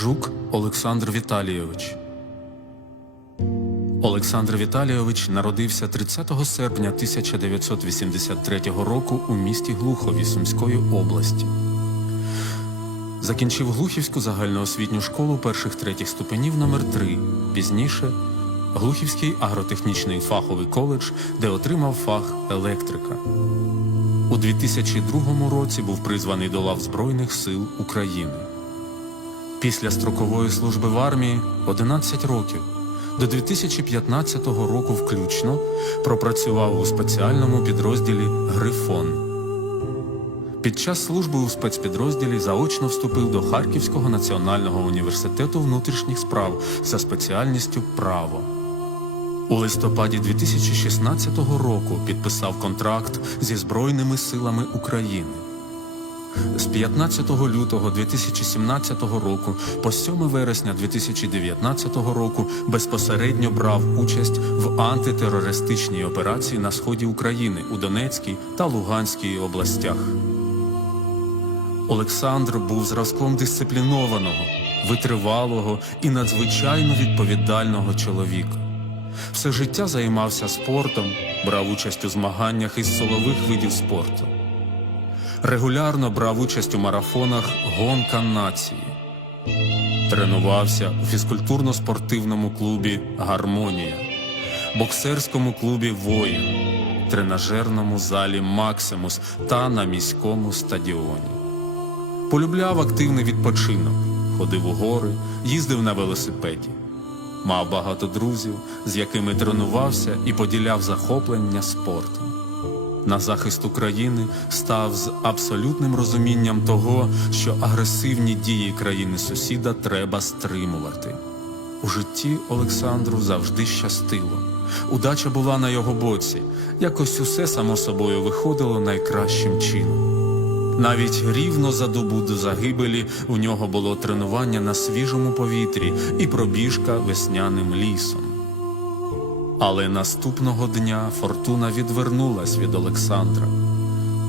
Жук Олександр Віталійович. Олександр Віталійович народився 30 серпня 1983 року у місті Глухові Сумської області. Закінчив Глухівську загальноосвітню школу перших третіх ступенів номер 3 пізніше Глухівський агротехнічний фаховий коледж, де отримав фах електрика. У 2002 році був призваний до лав Збройних сил України. Після строкової служби в армії 11 років. До 2015 року включно пропрацював у спеціальному підрозділі Грифон. Під час служби у спецпідрозділі заочно вступив до Харківського національного університету внутрішніх справ за спеціальністю право. У листопаді 2016 року підписав контракт зі Збройними силами України. З 15 лютого 2017 року по 7 вересня 2019 року безпосередньо брав участь в антитерористичній операції на сході України у Донецькій та Луганській областях. Олександр був зразком дисциплінованого, витривалого і надзвичайно відповідального чоловіка. Все життя займався спортом, брав участь у змаганнях із силових видів спорту. Регулярно брав участь у марафонах Гонка нації. Тренувався у фізкультурно-спортивному клубі Гармонія, боксерському клубі Воїн, тренажерному залі Максимус та на міському стадіоні. Полюбляв активний відпочинок, ходив у гори, їздив на велосипеді. Мав багато друзів, з якими тренувався і поділяв захоплення спортом. На захист України став з абсолютним розумінням того, що агресивні дії країни сусіда треба стримувати. У житті Олександру завжди щастило. Удача була на його боці, якось усе само собою виходило найкращим чином. Навіть рівно за добу до загибелі у нього було тренування на свіжому повітрі і пробіжка весняним лісом. Але наступного дня фортуна відвернулась від Олександра.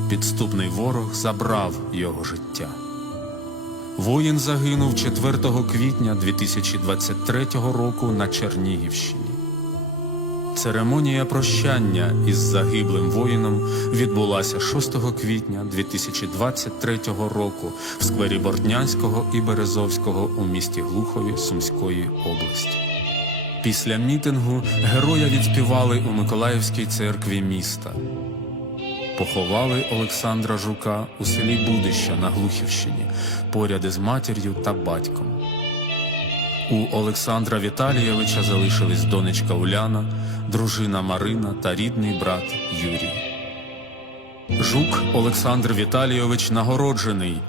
Підступний ворог забрав його життя. Воїн загинув 4 квітня 2023 року на Чернігівщині. Церемонія прощання із загиблим воїном відбулася 6 квітня 2023 року в сквері Бортнянського і Березовського у місті Глухові Сумської області. Після мітингу героя відспівали у Миколаївській церкві міста. Поховали Олександра Жука у селі Будища на Глухівщині поряд із матір'ю та батьком. У Олександра Віталійовича залишились донечка Уляна, дружина Марина та рідний брат Юрій. Жук Олександр Віталійович нагороджений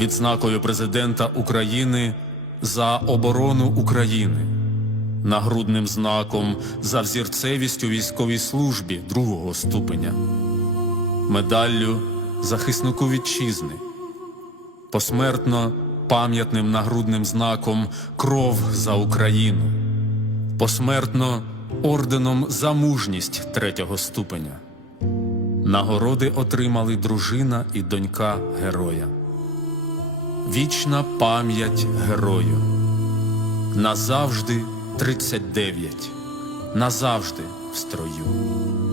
відзнакою президента України за оборону України, нагрудним знаком за взірцевість у військовій службі другого ступеня, медаллю захиснику вітчизни, посмертно пам'ятним нагрудним знаком Кров за Україну, посмертно орденом за мужність третього ступеня. Нагороди отримали дружина і донька героя. Вічна пам'ять герою. Назавжди 39. Назавжди в строю.